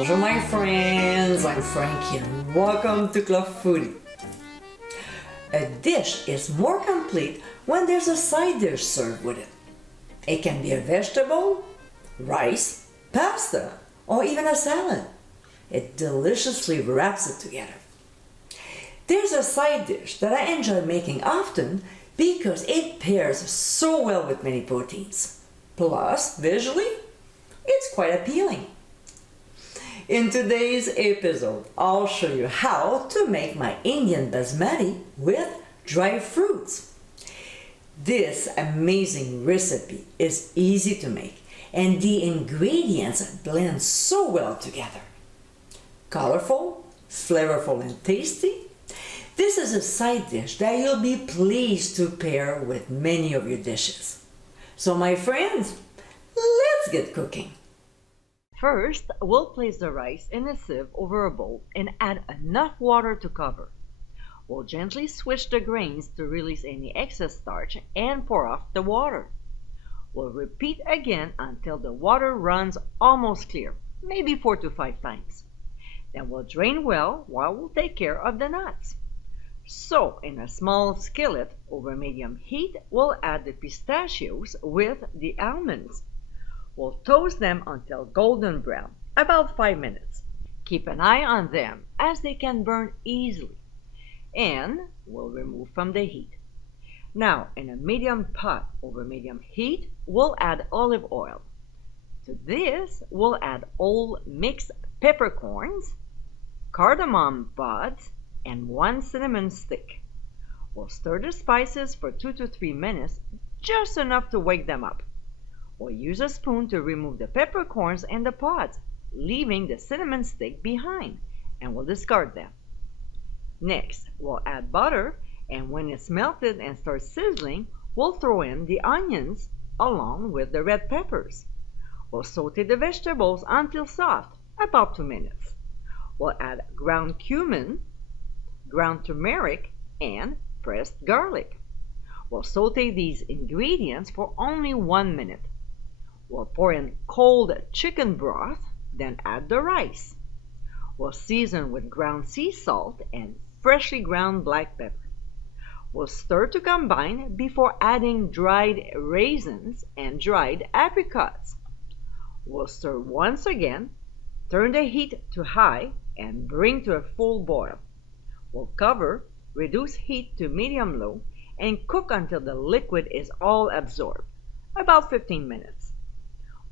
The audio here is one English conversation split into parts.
Bonjour my friends, I'm Frankie and welcome to Club Foodie. A dish is more complete when there's a side dish served with it. It can be a vegetable, rice, pasta, or even a salad. It deliciously wraps it together. There's a side dish that I enjoy making often because it pairs so well with many proteins. Plus, visually, it's quite appealing. In today's episode, I'll show you how to make my Indian Basmati with dried fruits. This amazing recipe is easy to make and the ingredients blend so well together. Colorful, flavorful and tasty, this is a side dish that you'll be pleased to pair with many of your dishes. So my friends, let's get cooking. First, we'll place the rice in a sieve over a bowl and add enough water to cover. We'll gently switch the grains to release any excess starch and pour off the water. We'll repeat again until the water runs almost clear, maybe 4 to 5 times. Then we'll drain well while we'll take care of the nuts. So, in a small skillet over medium heat, we'll add the pistachios with the almonds. We'll toast them until golden brown, about 5 minutes. Keep an eye on them as they can burn easily. And we'll remove from the heat. Now, in a medium pot over medium heat, we'll add olive oil. To this, we'll add whole mixed peppercorns, cardamom pods, and 1 cinnamon stick. We'll stir the spices for 2 to 3 minutes, just enough to wake them up. We'll use a spoon to remove the peppercorns and the pods, leaving the cinnamon stick behind, and we'll discard them. Next, we'll add butter, and when it's melted and starts sizzling, we'll throw in the onions along with the red peppers. We'll saute the vegetables until soft, about 2 minutes. We'll add ground cumin, ground turmeric, and pressed garlic. We'll saute these ingredients for only 1 minute. We'll pour in cold chicken broth, then add the rice. We'll season with ground sea salt and freshly ground black pepper. We'll stir to combine before adding dried raisins and dried apricots. We'll stir once again, turn the heat to high, and bring to a full boil. We'll cover, reduce heat to medium-low, and cook until the liquid is all absorbed, about 15 minutes.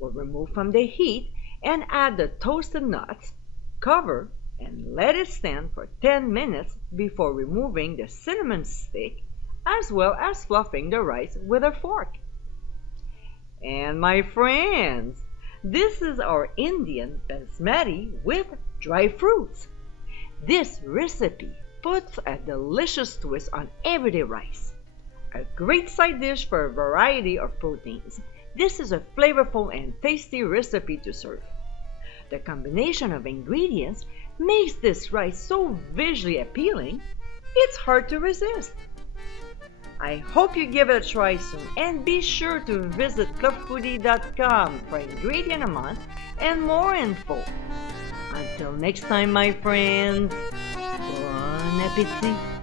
We'll remove from the heat and add the toasted nuts, cover, and let it stand for 10 minutes before removing the cinnamon stick, as well as fluffing the rice with a fork. And my friends, this is our Indian Basmati with dry fruits. This recipe puts a delicious twist on everyday rice. A great side dish for a variety of proteins. This is a flavorful and tasty recipe to serve. The combination of ingredients makes this rice so visually appealing, it's hard to resist. I hope you give it a try soon and be sure to visit clubfoodie.com for ingredient amount and more info. Until next time, my friends, bon appétit!